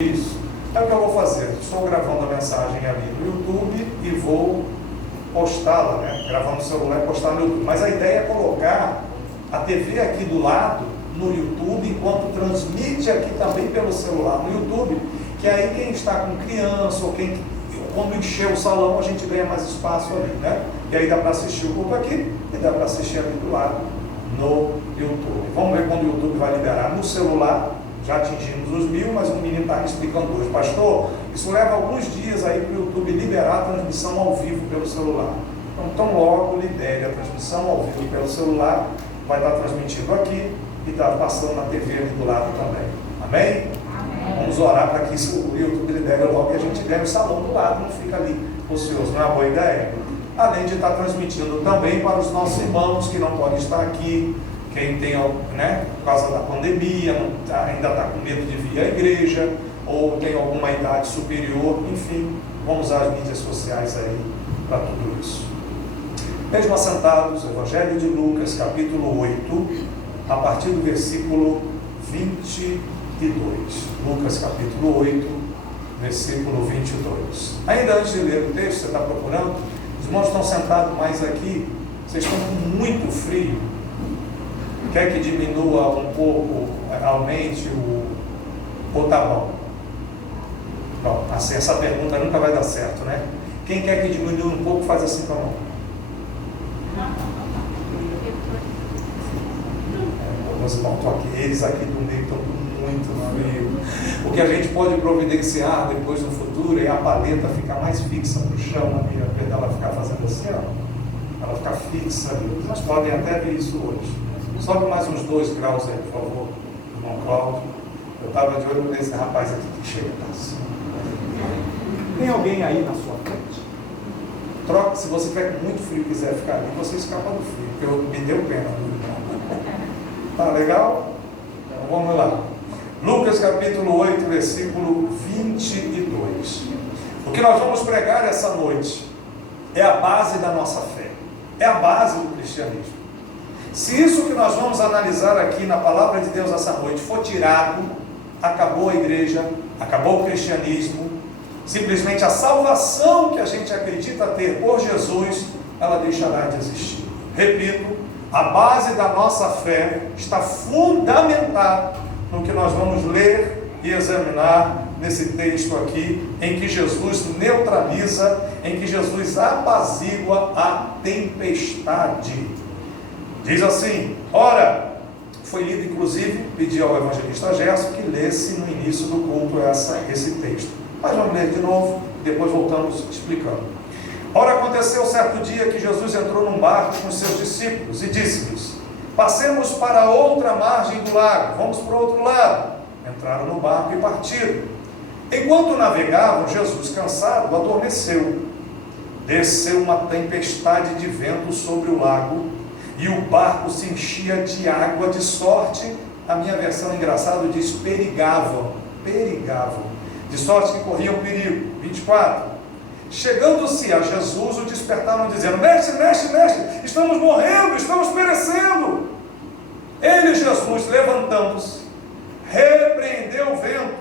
Isso. É o que eu vou fazer. Estou gravando a mensagem ali no YouTube e vou postá-la, né? Gravar no celular e postar no YouTube. Mas a ideia é colocar a TV aqui do lado no YouTube, enquanto transmite aqui também pelo celular no YouTube, que aí quem está com criança ou quando encher o salão, a gente ganha mais espaço ali, né? E aí dá para assistir o culto aqui e dá para assistir ali do lado no YouTube. Vamos ver quando o YouTube vai liberar no celular. Já atingimos os 1000, mas o menino está me explicando hoje, pastor, isso leva alguns dias aí para o YouTube liberar a transmissão ao vivo pelo celular. Então logo libere a transmissão ao vivo pelo celular, vai estar transmitindo aqui e está passando na TV ali do lado também. Amém? Amém. Vamos orar para que o YouTube libere logo e a gente ganhe o salão do lado, não fica ali ocioso, não é uma boa ideia? Além de estar transmitindo também para os nossos irmãos que não podem estar aqui, quem tem, né, por causa da pandemia, ainda está com medo de vir à igreja, ou tem alguma idade superior, enfim, vamos usar as mídias sociais aí para tudo isso. Mesmo assentados, Evangelho de Lucas, capítulo 8, a partir do versículo 22. Lucas, capítulo 8, versículo 22. Ainda antes de ler o texto, você está procurando? Os irmãos estão sentados mais aqui, vocês estão com muito frio. Quer que diminua um pouco, aumente ou tá bom? Bom, assim, essa pergunta nunca vai dar certo, né? Quem quer que diminua um pouco, faz assim com a mão. Meus irmãos, eles aqui do meio estão muito frio. O que a gente pode providenciar depois no futuro é a paleta ficar mais fixa no chão, ali, ao invés dela ficar fazendo assim, ó, ela ficar fixa ali. Nós podem até ver isso hoje. Sobe mais uns 2 graus aí, por favor, irmão Cláudio. Eu estava de olho nesse rapaz aqui que chega assim. Tem alguém aí na sua frente? Troca, se você tiver com muito frio e quiser ficar ali, você escapa do frio, porque me deu pena do irmão. Tá legal? Então vamos lá. Lucas capítulo 8, versículo 22. O que nós vamos pregar essa noite é a base da nossa fé, é a base do cristianismo. Se isso que nós vamos analisar aqui na palavra de Deus essa noite for tirado, acabou a igreja, acabou o cristianismo, simplesmente a salvação que a gente acredita ter por Jesus, ela deixará de existir. Repito, a base da nossa fé está fundamentada no que nós vamos ler e examinar nesse texto aqui, em que Jesus neutraliza, em que Jesus apazigua a tempestade. Diz assim, ora, foi lido inclusive, pedi ao evangelista Gerson que lesse no início do culto esse texto. Mas vamos ler de novo, depois voltamos explicando. Ora, aconteceu certo dia que Jesus entrou num barco com seus discípulos e disse-lhes, passemos para a outra margem do lago, vamos para o outro lado. Entraram no barco e partiram. Enquanto navegavam, Jesus, cansado, adormeceu. Desceu uma tempestade de vento sobre o lago, e o barco se enchia de água, de sorte, a minha versão engraçada diz perigavam, de sorte que corriam perigo. 24. Chegando-se a Jesus, o despertaram dizendo, mestre, estamos morrendo, estamos perecendo. Ele, Jesus, levantando-se, repreendeu o vento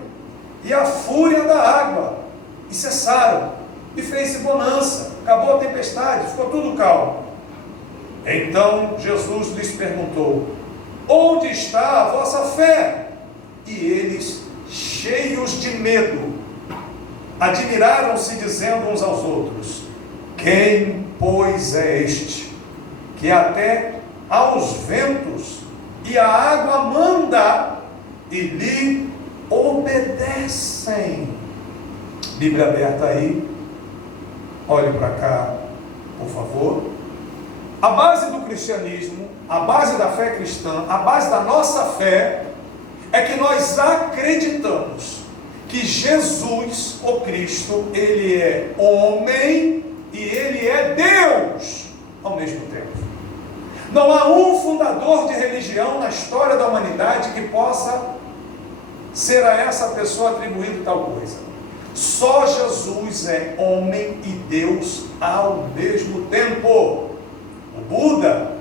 e a fúria da água, e cessaram, e fez-se bonança, acabou a tempestade, ficou tudo calmo. Então Jesus lhes perguntou, onde está a vossa fé? E eles, cheios de medo, admiraram-se, dizendo uns aos outros, quem, pois, é este, que até aos ventos e a água manda, e lhe obedecem? Bíblia aberta aí, olhe para cá, por favor. A base do cristianismo, a base da fé cristã, a base da nossa fé, é que nós acreditamos que Jesus, o Cristo, ele é homem e ele é Deus ao mesmo tempo. Não há um fundador de religião na história da humanidade que possa ser a essa pessoa atribuído tal coisa. Só Jesus é homem e Deus ao mesmo tempo. O Buda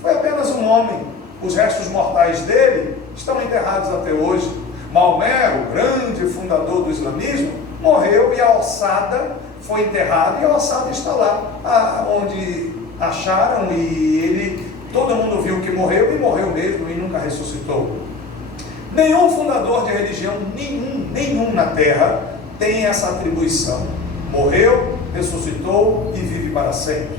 foi apenas um homem, os restos mortais dele estão enterrados até hoje. Maomé, o grande fundador do islamismo, morreu e a ossada foi enterrada, e a ossada está lá, onde acharam, e todo mundo viu que morreu, e morreu mesmo, e nunca ressuscitou. Nenhum fundador de religião, nenhum na terra, tem essa atribuição. Morreu, ressuscitou e vive para sempre.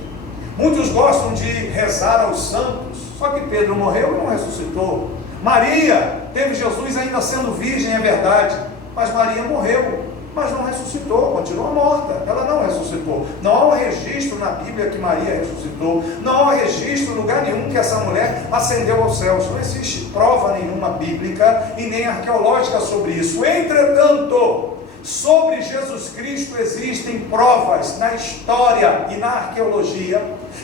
Muitos gostam de rezar aos santos, só que Pedro morreu e não ressuscitou. Maria teve Jesus ainda sendo virgem, é verdade, mas Maria morreu, mas não ressuscitou, continua morta, ela não ressuscitou. Não há um registro na Bíblia que Maria ressuscitou, não há um registro em lugar nenhum que essa mulher ascendeu aos céus. Não existe prova nenhuma bíblica e nem arqueológica sobre isso. Entretanto, sobre Jesus Cristo existem provas na história e na arqueologia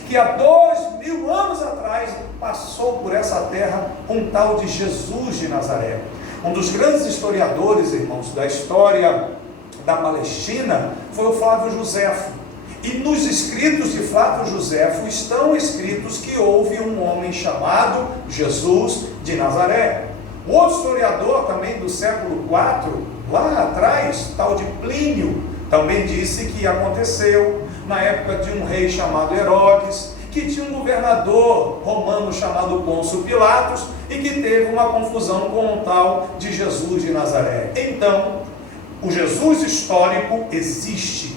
que há 2000 anos atrás passou por essa terra um tal de Jesus de Nazaré. Um dos grandes historiadores, irmãos, da história da Palestina foi o Flávio Joséfo. E nos escritos de Flávio Joséfo estão escritos que houve um homem chamado Jesus de Nazaré. O outro historiador também do século IV, lá atrás, tal de Plínio, também disse que aconteceu na época de um rei chamado Herodes, que tinha um governador romano chamado Pôncio Pilatos e que teve uma confusão com um tal de Jesus de Nazaré. Então, o Jesus histórico existe.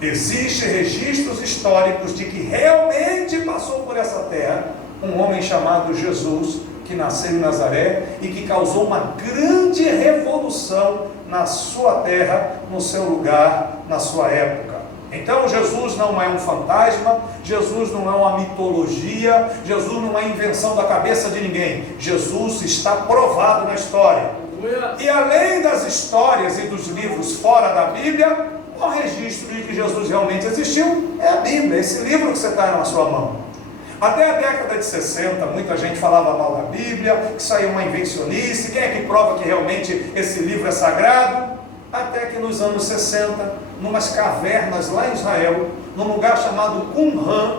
Existem registros históricos de que realmente passou por essa terra um homem chamado Jesus, que nasceu em Nazaré e que causou uma grande revolução na sua terra, no seu lugar, na sua época. Então Jesus não é um fantasma, Jesus não é uma mitologia, Jesus não é invenção da cabeça de ninguém. Jesus está provado na história. E além das histórias e dos livros fora da Bíblia, o registro de que Jesus realmente existiu é a Bíblia, esse livro que você está na sua mão. Até a década de 60, muita gente falava mal da Bíblia, que isso aí é uma invencionice, quem é que prova que realmente esse livro é sagrado? Até que nos anos 60, numas cavernas lá em Israel, num lugar chamado Qumran,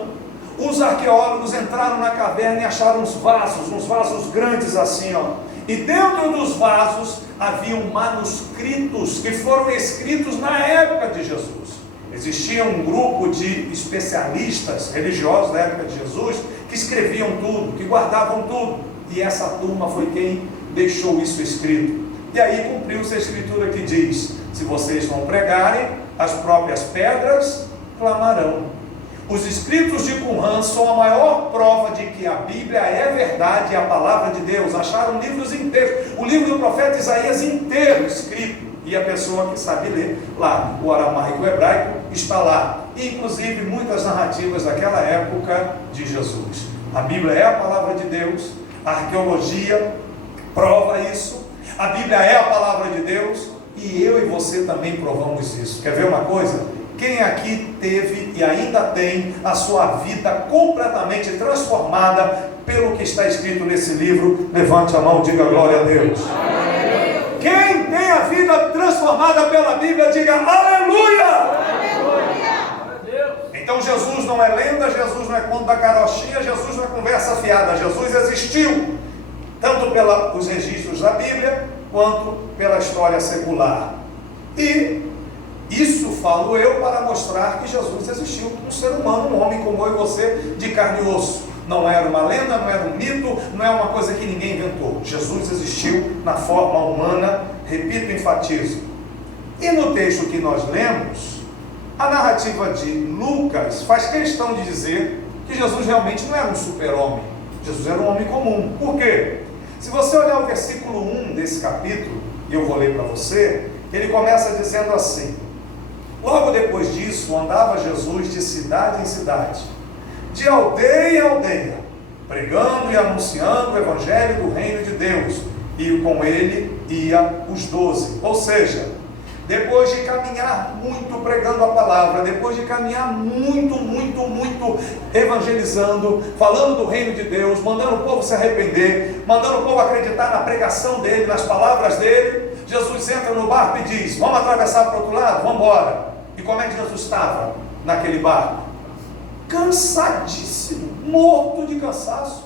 os arqueólogos entraram na caverna e acharam uns vasos grandes assim, ó. E dentro dos vasos haviam manuscritos que foram escritos na época de Jesus. Existia um grupo de especialistas religiosos da época de Jesus que escreviam tudo, que guardavam tudo. E essa turma foi quem deixou isso escrito. E aí cumpriu-se a escritura que diz: se vocês não pregarem, as próprias pedras clamarão. Os escritos de Qumran são a maior prova de que a Bíblia é verdade e a palavra de Deus. Acharam livros inteiros, o livro do profeta Isaías inteiro escrito, e a pessoa que sabe ler lá, o aramaico e o hebraico, está lá, e inclusive muitas narrativas daquela época de Jesus. A Bíblia é a palavra de Deus, a arqueologia prova isso, a Bíblia é a palavra de Deus, e eu e você também provamos isso. Quer ver uma coisa? Quem aqui teve e ainda tem a sua vida completamente transformada pelo que está escrito nesse livro? Levante a mão, diga glória a Deus. Aleluia. Quem tem a vida transformada pela Bíblia, diga aleluia. Aleluia. Então Jesus não é lenda, Jesus não é conto da carochinha, Jesus não é conversa fiada. Jesus existiu, tanto pelos registros da Bíblia, quanto pela história secular. E isso falo eu para mostrar que Jesus existiu, um ser humano, um homem como eu e você, de carne e osso. Não era uma lenda, não era um mito, não é uma coisa que ninguém inventou. Jesus existiu na forma humana, repito, enfatizo. E no texto que nós lemos, a narrativa de Lucas faz questão de dizer que Jesus realmente não era um super-homem. Jesus era um homem comum. Por quê? Se você olhar o versículo 1 desse capítulo, e eu vou ler para você, ele começa dizendo assim: logo depois disso, andava Jesus de cidade em cidade, de aldeia em aldeia, pregando e anunciando o evangelho do reino de Deus, e com ele ia os 12. Ou seja, depois de caminhar muito pregando a palavra, depois de caminhar muito evangelizando, falando do reino de Deus, mandando o povo se arrepender, mandando o povo acreditar na pregação dele, nas palavras dele, Jesus entra no barco e diz: vamos atravessar para o outro lado? Vamos embora. E como é que Jesus estava naquele barco? Cansadíssimo, morto de cansaço,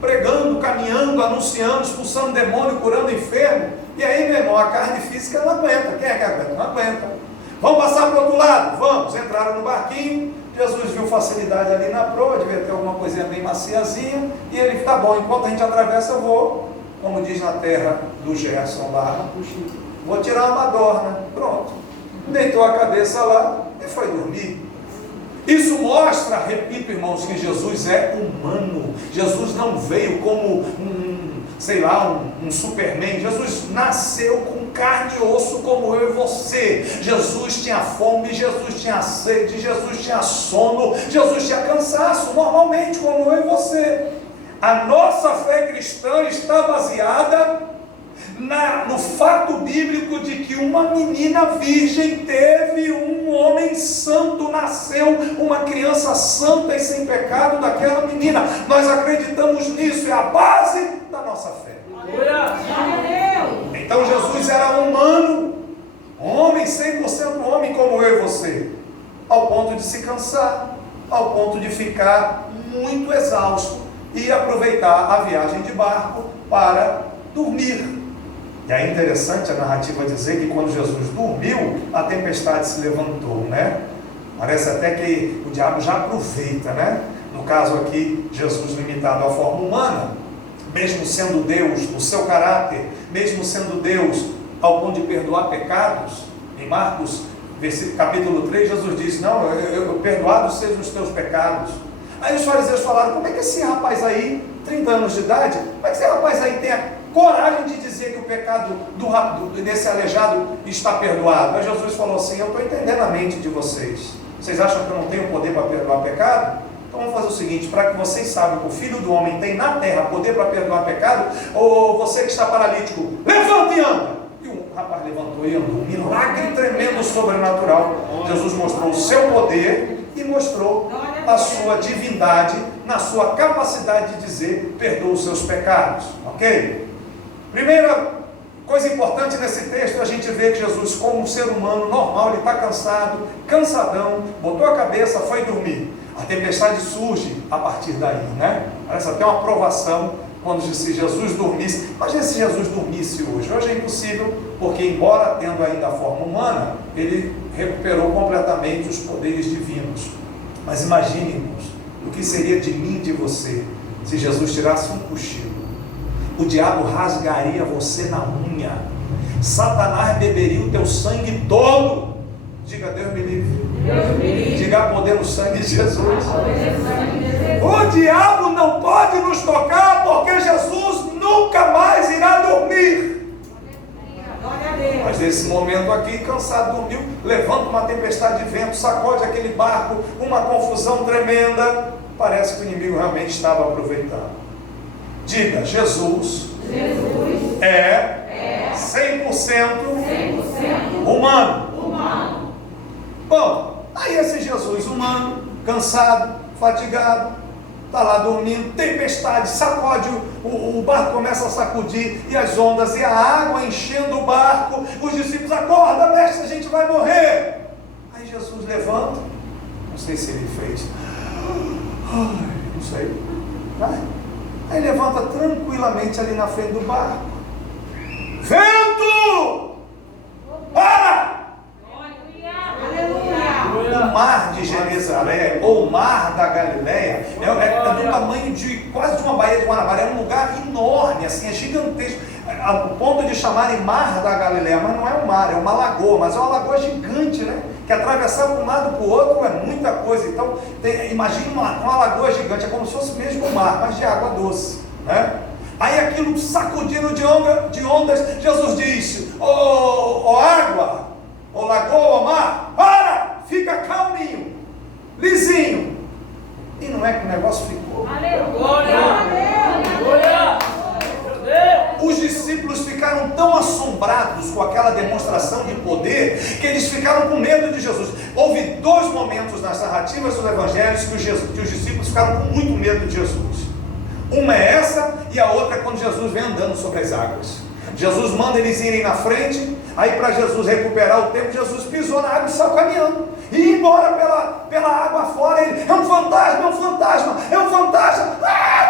pregando, caminhando, anunciando, expulsando demônio, curando enfermo, E aí, meu irmão, a carne física não aguenta. Quem é que aguenta? Não aguenta. Vamos passar para o outro lado? Vamos. Entraram no barquinho. Jesus viu facilidade ali na proa, devia ter alguma coisinha bem maciazinha. E ele, tá bom, enquanto a gente atravessa, eu vou, como diz na terra do Gerson lá, vou tirar uma madorna. Pronto. Deitou a cabeça lá e foi dormir. Isso mostra, repito, irmãos, que Jesus é humano. Jesus não veio como um Superman. Jesus nasceu com carne e osso como eu e você. Jesus tinha fome, Jesus tinha sede, Jesus tinha sono, Jesus tinha cansaço, normalmente como eu e você. A nossa fé cristã está baseada no fato bíblico de que uma menina virgem teve um homem santo, nasceu uma criança santa e sem pecado daquela menina. Nós acreditamos nisso, é a base da nossa fé. Então Jesus era humano, homem, 100% homem como eu e você, ao ponto de se cansar, ao ponto de ficar muito exausto e aproveitar a viagem de barco para dormir. E é interessante a narrativa dizer que quando Jesus dormiu, a tempestade se levantou, né? Parece até que o diabo já aproveita, né? No caso aqui, Jesus limitado à forma humana, mesmo sendo Deus no seu caráter, mesmo sendo Deus ao ponto de perdoar pecados. Em Marcos, capítulo 3, Jesus diz, não, perdoados sejam os teus pecados. Aí os fariseus falaram, como é que esse rapaz aí, 30 anos de idade, como é que esse rapaz aí tem a coragem de dizer que o pecado desse aleijado está perdoado? Aí Jesus falou assim, eu estou entendendo a mente de vocês. Vocês acham que eu não tenho poder para perdoar pecado? Então vamos fazer o seguinte, para que vocês saibam que o Filho do Homem tem na terra poder para perdoar pecado, ou você que está paralítico, levanta e anda! E o rapaz levantou e andou. Um milagre tremendo, sobrenatural. Jesus mostrou o seu poder e mostrou a sua divindade na sua capacidade de dizer, perdoa os seus pecados. Ok? Primeira coisa importante nesse texto, a gente vê que Jesus, como um ser humano normal, ele está cansado, cansadão, botou a cabeça, foi dormir. A tempestade surge a partir daí, né? Parece até uma provação quando se Jesus dormisse. Imagina se Jesus dormisse hoje. Hoje é impossível, porque embora tendo ainda a forma humana, ele recuperou completamente os poderes divinos. Mas imagine, irmãos, o que seria de mim e de você se Jesus tirasse um cochilo. O diabo rasgaria você na unha. Satanás beberia o teu sangue todo. Diga, Deus me livre. Deus me livre. Diga, poder no sangue de Jesus. O diabo não pode nos tocar, porque Jesus nunca mais irá dormir. Mas nesse momento aqui, cansado, dormiu, levanta uma tempestade de vento, sacode aquele barco, uma confusão tremenda. Parece que o inimigo realmente estava aproveitando. Diga, Jesus é 100% humano. Bom, aí esse Jesus humano, cansado, fatigado, está lá dormindo, tempestade, sacode, o barco começa a sacudir, e as ondas, e a água enchendo o barco, os discípulos, acorda, mestre, a gente vai morrer. Aí Jesus levanta, não sei se ele fez, não sei, aí levanta tranquilamente ali na frente do barco, vento, para! O mar de Genezaré, ou o mar da Galileia, é do tamanho de quase de uma baía de Guanabara. É um lugar enorme, assim, é gigantesco, ao ponto de chamarem mar da Galileia, mas não é um mar, é uma lagoa, mas é uma lagoa gigante, né? Que atravessar de um lado para o outro é muita coisa. Então, imagine uma lagoa gigante, é como se fosse mesmo um mar, mas de água doce, né? Aí aquilo sacudindo de ondas, Jesus disse, ó água, ó lagoa, ó mar, para! Fica calminho, lisinho. E não é que o negócio ficou. Aleluia! Os discípulos ficaram tão assombrados com aquela demonstração de poder que eles ficaram com medo de Jesus. Houve dois momentos nas narrativas dos evangelhos que os discípulos ficaram com muito medo de Jesus. Uma é essa, e a outra é quando Jesus vem andando sobre as águas. Jesus manda eles irem na frente, aí para Jesus recuperar o tempo, Jesus pisou na água e saiu caminhando, e ia embora pela água fora. Ele, é um fantasma, é um fantasma, é um fantasma.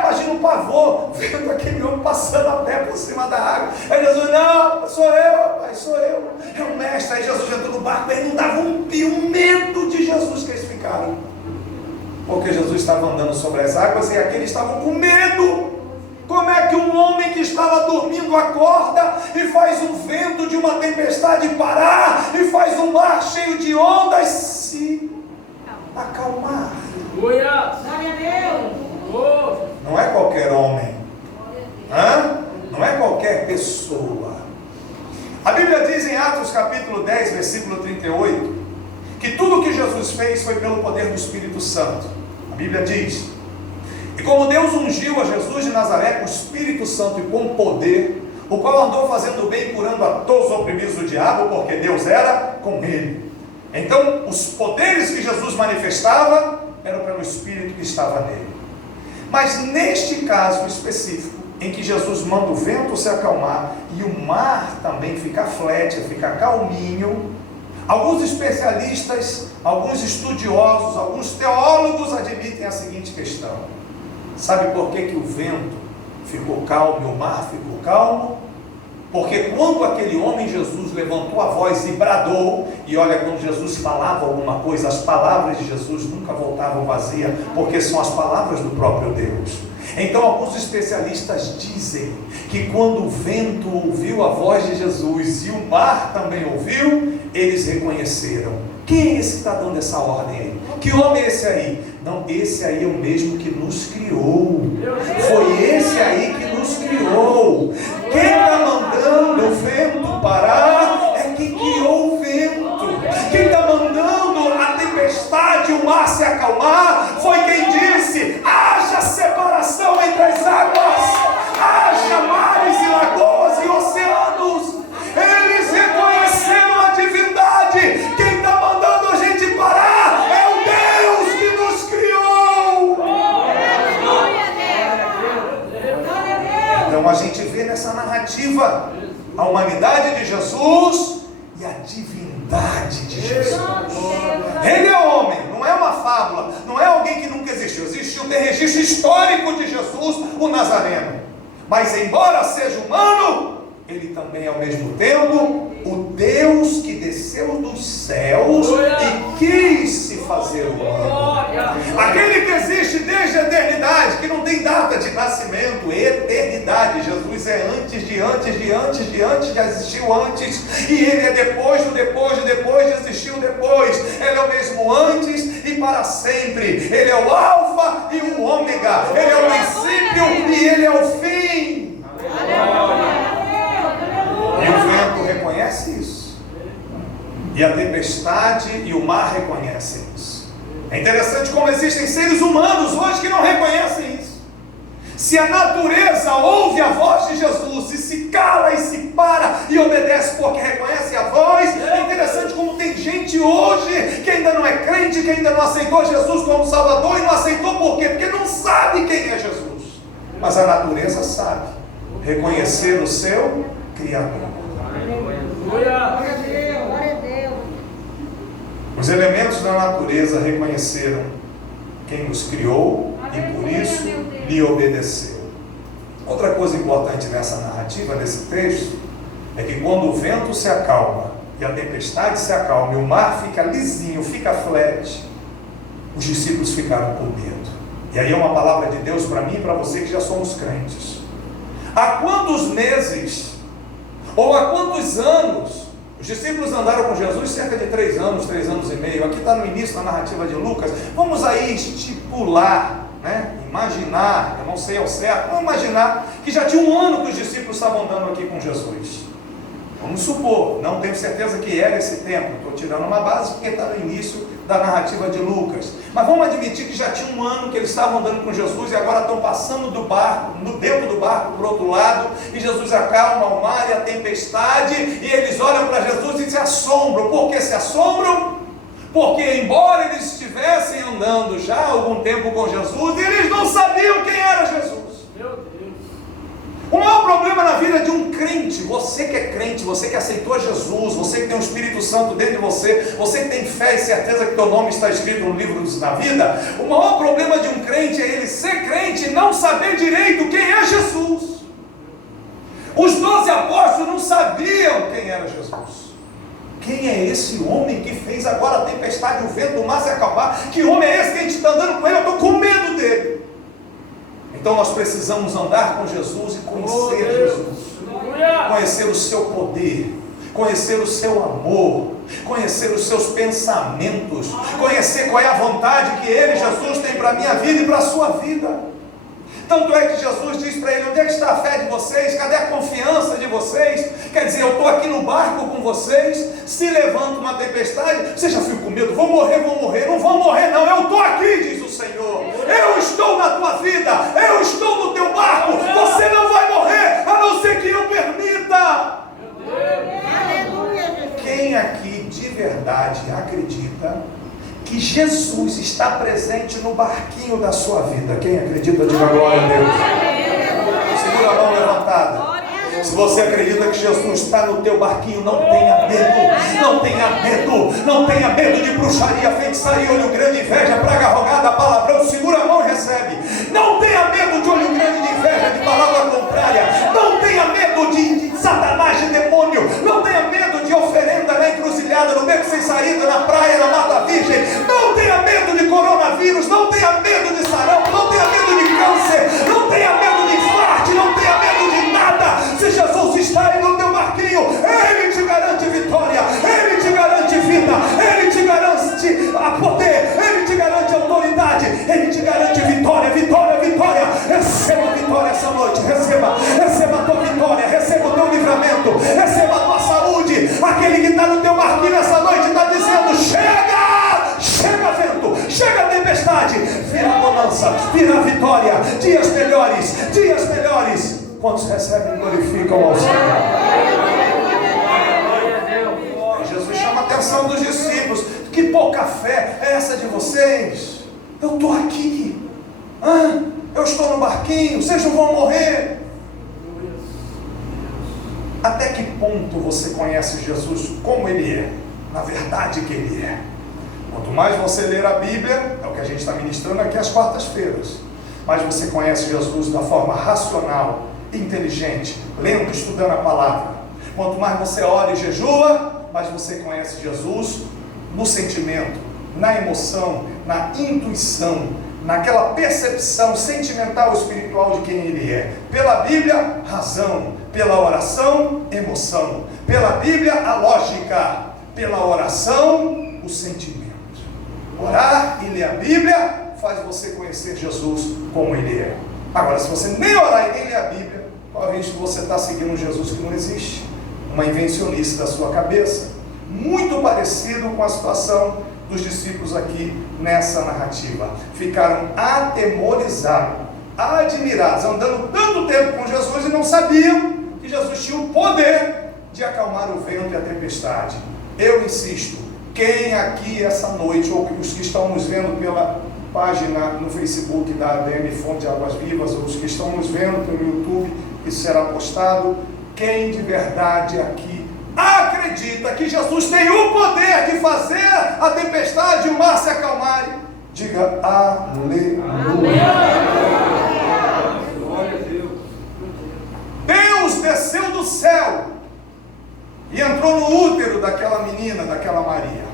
Imagina imagina o pavor, vendo aquele homem passando a pé por cima da água. Aí Jesus, não, sou eu, rapaz, sou eu. É o mestre. Aí Jesus entrou no barco, ele não dava um medo de Jesus que eles ficaram. Porque Jesus estava andando sobre as águas e aqueles estavam com medo. Como é que um homem que estava dormindo acorda e faz um vento de uma tempestade parar e faz um mar cheio de ondas se acalmar? Glória a Deus! Não é qualquer homem, não é qualquer pessoa. A Bíblia diz em Atos capítulo 10, versículo 38, que tudo o que Jesus fez foi pelo poder do Espírito Santo. A Bíblia diz: e como Deus ungiu a Jesus de Nazaré com o Espírito Santo e com poder, o qual andou fazendo bem e curando a todos os oprimidos do diabo, porque Deus era com ele. Então, os poderes que Jesus manifestava eram pelo Espírito que estava nele. Mas neste caso específico, em que Jesus manda o vento se acalmar e o mar também ficar flétil, ficar calminho, alguns especialistas, alguns estudiosos, alguns teólogos admitem a seguinte questão: sabe por que o vento ficou calmo e o mar ficou calmo? Porque quando aquele homem Jesus levantou a voz e bradou, e olha, quando Jesus falava alguma coisa, as palavras de Jesus nunca voltavam vazias, porque são as palavras do próprio Deus. Então alguns especialistas dizem que quando o vento ouviu a voz de Jesus e o mar também ouviu, eles reconheceram: quem é esse que está dando essa ordem aí? Que homem é esse aí? Não, esse aí é o mesmo que nos criou. Foi esse aí que nos criou. Quem está mandando o vento parar é quem criou o vento. Quem está mandando a tempestade, o mar se acalmar, foi quem disse: haja separação entre as águas, haja mares e lagoas e oceanos. Eles reconheceram a divindade. Quem está mandando a gente parar é o Deus que nos criou. Então a gente vê nessa narrativa a humanidade de Jesus e a divindade de Jesus. Ele é homem, não é uma fábula, não é alguém que nunca existiu. Existiu, tem registro histórico de Jesus, o Nazareno. Mas embora seja humano, ele também é ao mesmo tempo o Deus que desceu dos céus e quis se fazer humano. Aquele que existe desde a eternidade, que não tem data de nascimento, eternidade. Jesus é antes de existiu antes, e ele é depois de existiu depois. Ele é o mesmo antes e para sempre. Ele é o alfa e o ômega. Ele é o princípio e ele é o fim. E o vento reconhece isso, e a tempestade e o mar reconhecem isso. É interessante como existem seres humanos hoje que não reconhecem isso. Se a natureza ouve a voz de Jesus e se cala e se para e obedece porque reconhece a voz, é interessante como tem gente hoje que ainda não é crente, que ainda não aceitou Jesus como Salvador. E não aceitou por quê? Porque não sabe quem é Jesus. Mas a natureza sabe reconhecer o seu Criador. Glória a Deus. Os elementos da natureza reconheceram quem os criou e por isso lhe obedeceu. Outra coisa importante nessa narrativa, nesse texto, é que quando o vento se acalma e a tempestade se acalma e o mar fica lisinho, fica flat, os discípulos ficaram com medo. E aí é uma palavra de Deus para mim e para você que já somos crentes. Há quantos meses ou há quantos anos os discípulos andaram com Jesus? Cerca de 3 anos e meio. Aqui está no início da narrativa de Lucas. Vamos aí estipular, imaginar, eu não sei ao certo, vamos imaginar que já tinha 1 ano que os discípulos estavam andando aqui com Jesus. Vamos supor, não tenho certeza que era esse tempo, estou tirando uma base porque está no início da narrativa de Lucas, mas vamos admitir que já tinha 1 ano que eles estavam andando com Jesus e agora estão passando do barco, dentro do barco para o outro lado, e Jesus acalma o mar e a tempestade, e eles olham para Jesus e se assombram. Por que se assombram? Porque embora eles estivessem andando já há algum tempo com Jesus, eles não sabiam quem era Jesus. Meu Deus. O maior problema na vida de um crente, você que é crente, você que aceitou Jesus, você que tem o Espírito Santo dentro de você, você que tem fé e certeza que teu nome está escrito no livro da vida, o maior problema de um crente é ele ser crente e não saber direito quem é Jesus. Os 12 apóstolos não sabiam quem era Jesus. Quem é esse homem que fez agora a tempestade, o vento, o mar se acalmar? Que homem é esse que a gente está andando com ele? Eu estou com medo dele. Então nós precisamos andar com Jesus e conhecer Jesus, conhecer o seu poder, conhecer o seu amor, conhecer os seus pensamentos, conhecer qual é a vontade que ele, Jesus, tem para a minha vida e para a sua vida. Tanto é que Jesus diz para ele: onde é que está a fé de vocês? Cadê a confiança de vocês? Quer dizer, eu estou aqui no barco com vocês, se levanta uma tempestade, vocês já ficam com medo, vão morrer, não vão morrer não, eu estou aqui, diz o Senhor, eu estou na tua vida, eu estou no teu barco, você não vai morrer, a não ser que eu permita. Quem aqui de verdade acredita que Jesus está presente no barquinho da sua vida? Quem acredita, diga glória a Deus. Segura a mão levantada. Se você acredita que Jesus está no teu barquinho, não tenha medo, não tenha medo, não tenha medo de bruxaria, feitiçaria, olho grande, inveja, praga rogada, palavrão. Segura a mão e recebe. Não tenha medo de olho grande, de inveja, de palavra contrária. Não tenha medo de Satanás, de demônio. Não tenha medo de oferenda na encruzilhada, no beco sem saída, na praia, na mata virgem. Não tenha medo de coronavírus, não tenha medo de sarampo, não tenha medo de câncer, não tenha medo de infarto, não tenha medo de nada. Se Jesus está aí no teu barquinho, Ele te garante vitória, Ele te garante vida, Ele te garante a poder, Ele te garante autoridade, Ele te garante vitória, vitória, vitória. Receba a vitória essa noite, receba a tua vitória, receba o teu livramento, receba a tua saúde. Aquele que está no teu barquinho essa noite está dizendo: chega, chega vento, chega tempestade, vira a bonança, vira a vitória, dias melhores, dias melhores. Quantos recebem e glorificam ao Senhor? Jesus chama a atenção dos discípulos: que pouca fé é essa de vocês? Eu estou aqui, eu estou no barquinho, vocês não vão morrer. Até que ponto você conhece Jesus como Ele é, na verdade que Ele é? Quanto mais você ler a Bíblia, é o que a gente está ministrando aqui às quartas-feiras, mais você conhece Jesus da forma racional, inteligente, lendo, estudando a palavra. Quanto mais você ora e jejua, mais você conhece Jesus no sentimento, na emoção, na intuição, naquela percepção sentimental e espiritual de quem Ele é. Pela Bíblia, razão; pela oração, emoção; pela Bíblia, a lógica; pela oração, o sentimento. Orar e ler a Bíblia faz você conhecer Jesus como Ele é. Agora, se você nem orar e nem ler a Bíblia, provavelmente você está seguindo um Jesus que não existe, uma invencionice da sua cabeça. Muito parecido com a situação dos discípulos aqui nessa narrativa. Ficaram atemorizados, admirados, andando tanto tempo com Jesus e não sabiam que Jesus tinha o poder de acalmar o vento e a tempestade. Eu insisto, quem aqui essa noite, ou os que estão nos vendo pela página no Facebook da ADM Fonte de Águas Vivas, ou os que estão nos vendo pelo YouTube, isso será postado, quem de verdade aqui acredita que Jesus tem o poder de fazer a tempestade e o mar se acalmarem, diga aleluia. Deus desceu do céu e entrou no útero daquela menina, daquela Maria,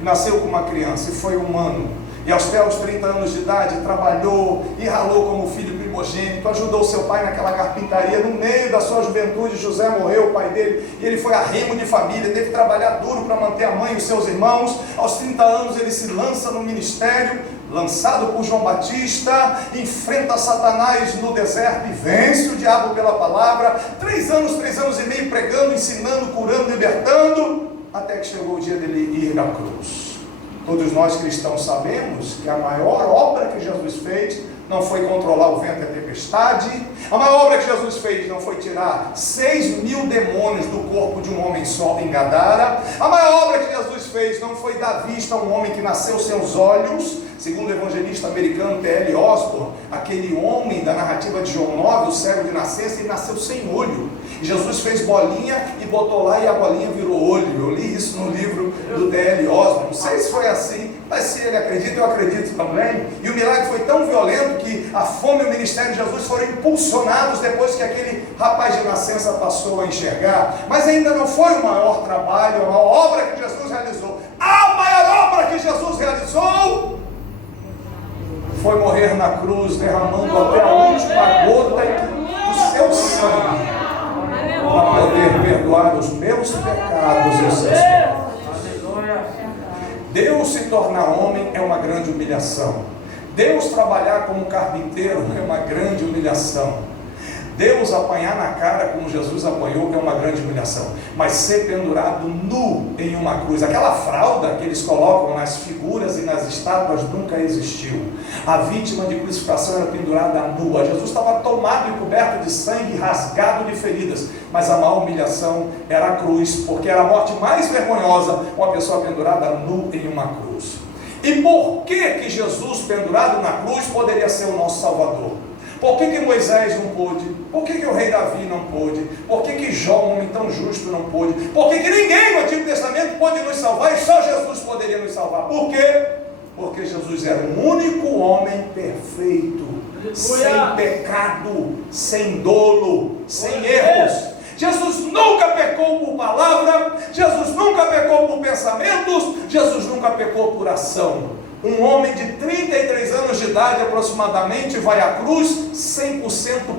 e nasceu com uma criança e foi humano. E aos 30 anos de idade trabalhou e ralou como filho primogênito, ajudou seu pai naquela carpintaria. No meio da sua juventude, José morreu, o pai dele, e ele foi arrimo de família, teve que trabalhar duro para manter a mãe e os seus irmãos. Aos 30 anos ele se lança no ministério, lançado por João Batista, enfrenta Satanás no deserto e vence o diabo pela palavra. 3 anos e meio pregando, ensinando, curando, libertando, até que chegou o dia dele ir na cruz. Todos nós cristãos sabemos que a maior obra que Jesus fez não foi controlar o vento e a tempestade. A maior obra que Jesus fez não foi tirar 6.000 demônios do corpo de um homem só em Gadara. A maior obra que Jesus fez fez não foi dar vista a um homem que nasceu sem os olhos, segundo o evangelista americano T.L. Osborne, aquele homem da narrativa de João 9, o cego de nascença, ele nasceu sem olho. E Jesus fez bolinha e botou lá e a bolinha virou olho. Eu li isso no livro do T.L. Osborne. Não sei se foi assim, mas se ele acredita, eu acredito também. E o milagre foi tão violento que a fome e o ministério de Jesus foram impulsionados depois que aquele rapaz de nascença passou a enxergar. Mas ainda não foi o maior trabalho, a maior obra que Jesus realizou. A maior obra que Jesus realizou foi morrer na cruz, derramando até a última gota do seu sangue, para poder perdoar os meus pecados e os seus pecados. Deus se tornar homem é uma grande humilhação. Deus trabalhar como carpinteiro é uma grande humilhação. Deus apanhar na cara como Jesus apanhou é uma grande humilhação. Mas ser pendurado nu em uma cruz, aquela fralda que eles colocam nas figuras e nas estátuas nunca existiu. A vítima de crucificação era pendurada nua. Jesus estava tomado e coberto de sangue, rasgado de feridas. Mas a maior humilhação era a cruz, porque era a morte mais vergonhosa, uma pessoa pendurada nu em uma cruz. E por que Jesus pendurado na cruz poderia ser o nosso Salvador? Por que Moisés não pôde? Por que o rei Davi não pôde? Por que Jó, um homem tão justo, não pôde? Por que ninguém no Antigo Testamento pôde nos salvar e só Jesus poderia nos salvar? Por quê? Porque Jesus era o único homem perfeito, sem pecado, sem dolo, sem erros. Jesus nunca pecou por palavra, Jesus nunca pecou por pensamentos, Jesus nunca pecou por ação. Um homem de 33 anos de idade aproximadamente vai à cruz 100%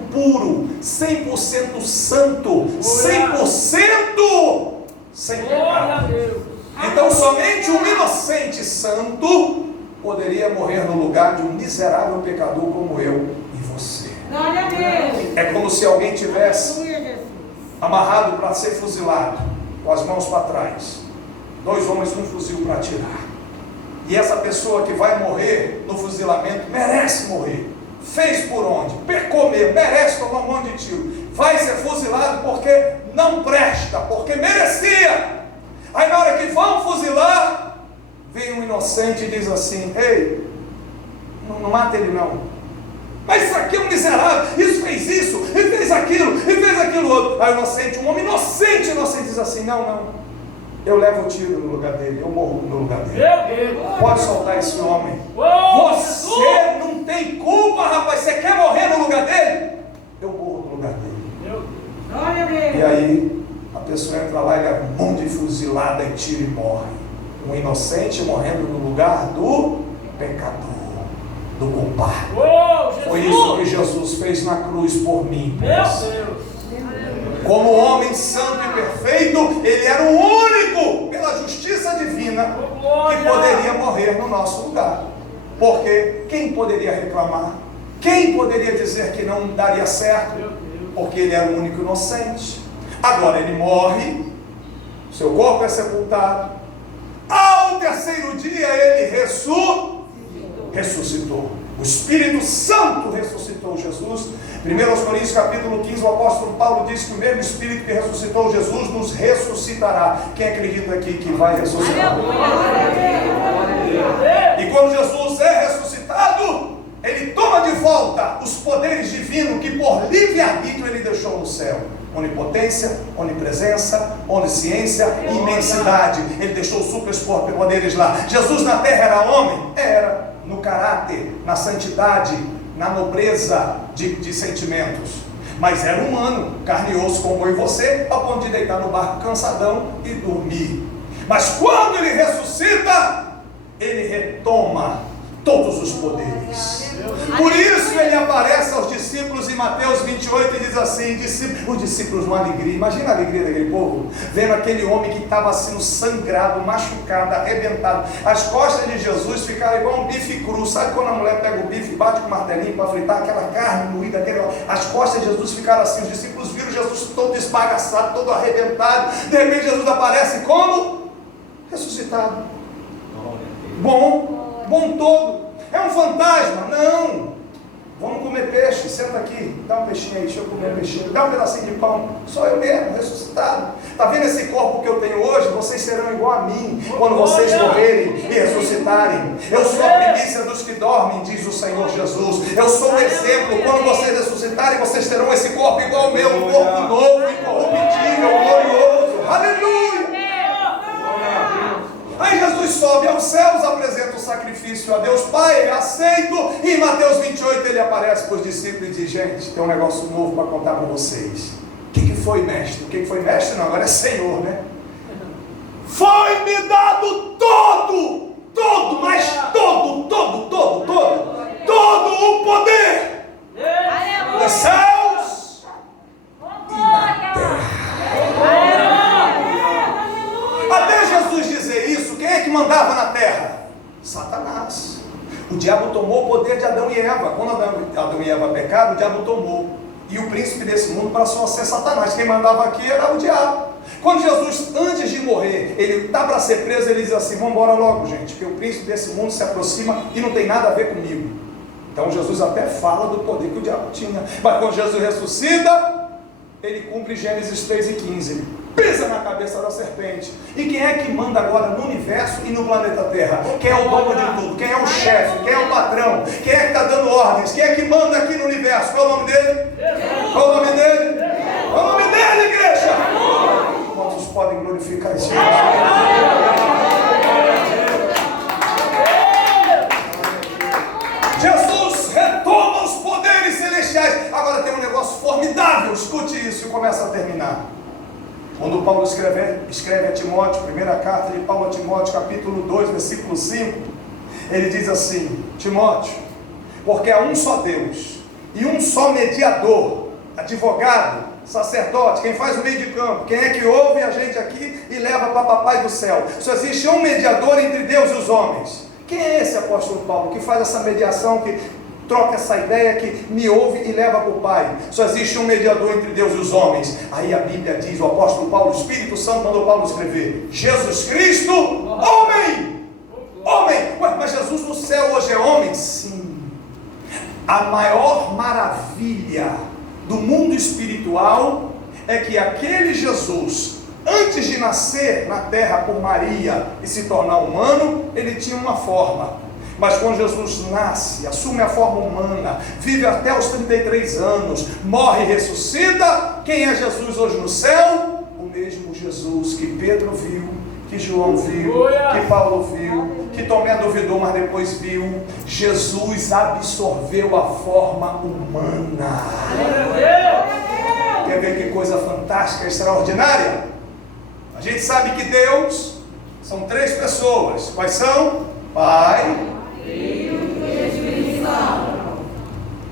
puro, 100% santo, 100% sem pecado. Então somente um inocente santo poderia morrer no lugar de um miserável pecador como eu e você. É como se alguém tivesse amarrado para ser fuzilado, com as mãos para trás, 2 homens com um fuzil para atirar. E essa pessoa que vai morrer no fuzilamento merece morrer. Fez por onde? Pecou mesmo, merece tomar um monte de tiro. Vai ser fuzilado porque não presta, porque merecia. Aí na hora que vão fuzilar, vem um inocente e diz assim: ei, não mata ele não. Mas isso aqui é um miserável, isso fez isso, e fez aquilo outro. Aí o inocente, um homem inocente diz assim: não. Eu levo o tiro no lugar dele, eu morro no lugar dele. Pode soltar esse homem. Você não tem culpa, rapaz. Você quer morrer no lugar dele? Eu morro no lugar dele. E aí a pessoa entra lá e leva um monte de fuzilada e tira e morre. Um inocente morrendo no lugar do pecador, do culpado. Foi isso que Jesus fez na cruz por mim. Meu Deus. Como homem santo e perfeito, ele era o único, pela justiça divina, que poderia morrer no nosso lugar. Porque quem poderia reclamar? Quem poderia dizer que não daria certo? Porque ele era o único inocente. Agora ele morre, seu corpo é sepultado. Ao terceiro dia ele ressuscitou. O Espírito Santo ressuscitou Jesus. 1 Coríntios capítulo 15, o apóstolo Paulo diz que o mesmo Espírito que ressuscitou Jesus nos ressuscitará. Quem acredita aqui que vai ressuscitar? E quando Jesus é ressuscitado, ele toma de volta os poderes divinos que por livre-arbítrio ele deixou no céu. Onipotência, onipresença, onisciência e imensidade. Ele deixou super poderes lá. Jesus na terra era homem? Era. No caráter, na santidade, na nobreza de sentimentos. Mas era humano, carne e osso como eu e você, a ponto de deitar no barco cansadão e dormir. Mas quando ele ressuscita, ele retoma todos os poderes. Por isso ele aparece aos discípulos em Mateus 28 e diz assim: os discípulos uma alegria. Imagina a alegria daquele povo, vendo aquele homem que estava sendo sangrado, machucado, arrebentado. As costas de Jesus ficaram igual um bife cru. Sabe quando a mulher pega o bife e bate com o martelinho para fritar aquela carne moída? As costas de Jesus ficaram assim. Os discípulos viram Jesus todo esbagaçado, todo arrebentado. De repente Jesus aparece como? Ressuscitado. Bom todo. É um fantasma? Não. Vamos comer peixe, senta aqui, dá um peixinho aí, deixa eu comer um peixinho, dá um pedacinho de pão. Sou eu mesmo, ressuscitado. Está vendo esse corpo que eu tenho hoje? Vocês serão igual a mim, quando vocês morrerem e ressuscitarem. Eu sou a primícia dos que dormem, diz o Senhor Jesus. Eu sou o exemplo, quando vocês ressuscitarem, vocês terão esse corpo igual ao meu, um corpo novo, incorruptível, glorioso. Aleluia! Aí Jesus sobe aos céus, apresenta o sacrifício a Deus Pai, aceito, e em Mateus 28 ele aparece para os discípulos e diz: gente, tem um negócio novo para contar para vocês. O que foi, mestre? O que foi, mestre? Não, agora é Senhor, né? Foi-me dado todo, mas todo o poder dos céus e na terra. Até Jesus dizer isso, quem é que mandava na terra? Satanás. O diabo tomou o poder de Adão e Eva. Quando Adão e Eva pecaram, o diabo tomou. E o príncipe desse mundo passou a ser Satanás. Quem mandava aqui era o diabo. Quando Jesus, antes de morrer, ele está para ser preso, ele diz assim: vamos embora logo, gente, porque o príncipe desse mundo se aproxima e não tem nada a ver comigo. Então Jesus até fala do poder que o diabo tinha. Mas quando Jesus ressuscita, ele cumpre Gênesis 3:15. Ele pisa na cabeça da serpente. E quem é que manda agora no universo e no planeta Terra? Quem é o dono de tudo? Quem é o chefe? Quem é o patrão? Quem é que está dando ordens? Quem é que manda aqui no universo? Qual é o nome dele? Qual é o nome dele? Qual é o nome dele, igreja? Quantos podem glorificar esse Deus? Jesus retoma os poderes celestiais. Agora tem um negócio formidável. Escute isso e começa a terminar. Quando Paulo escreve a Timóteo, primeira carta de Paulo a Timóteo, capítulo 2, versículo 5, ele diz assim: Timóteo, porque há um só Deus e um só mediador, advogado, sacerdote, quem faz o meio de campo, quem é que ouve a gente aqui e leva para papai do céu. Só existe um mediador entre Deus e os homens. Quem é esse apóstolo Paulo que faz essa mediação, que troca essa ideia, que me ouve e leva para o Pai? Só existe um mediador entre Deus e os homens. Aí a Bíblia diz, o apóstolo Paulo, o Espírito Santo mandou Paulo escrever: Jesus Cristo, homem! Homem! Ué, mas Jesus no céu hoje é homem? Sim. A maior maravilha do mundo espiritual é que aquele Jesus, antes de nascer na terra por Maria e se tornar humano, ele tinha uma forma. Mas quando Jesus nasce, assume a forma humana, vive até os 33 anos, morre e ressuscita, quem é Jesus hoje no céu? O mesmo Jesus que Pedro viu, que João viu, que Paulo viu, que Tomé duvidou, mas depois viu. Jesus absorveu a forma humana. Quer ver que coisa fantástica, extraordinária? A gente sabe que Deus são três pessoas. Quais são? Pai, Filho e Espírito Santo.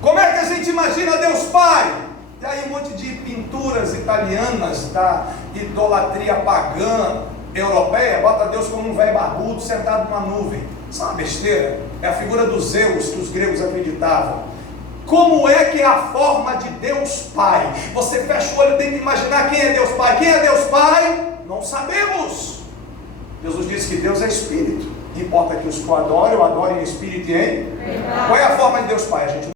Como é que a gente imagina Deus Pai? E aí um monte de pinturas italianas da idolatria pagã europeia bota Deus como um velho barbudo sentado numa nuvem. Isso é uma besteira. É a figura dos Zeus que os gregos acreditavam. Como é que é a forma de Deus Pai? Você fecha o olho e tenta imaginar quem é Deus Pai. Quem é Deus Pai? Não sabemos. Jesus disse que Deus é Espírito. Importa que os que o adorem em espírito e em... Qual é a forma de Deus Pai? A gente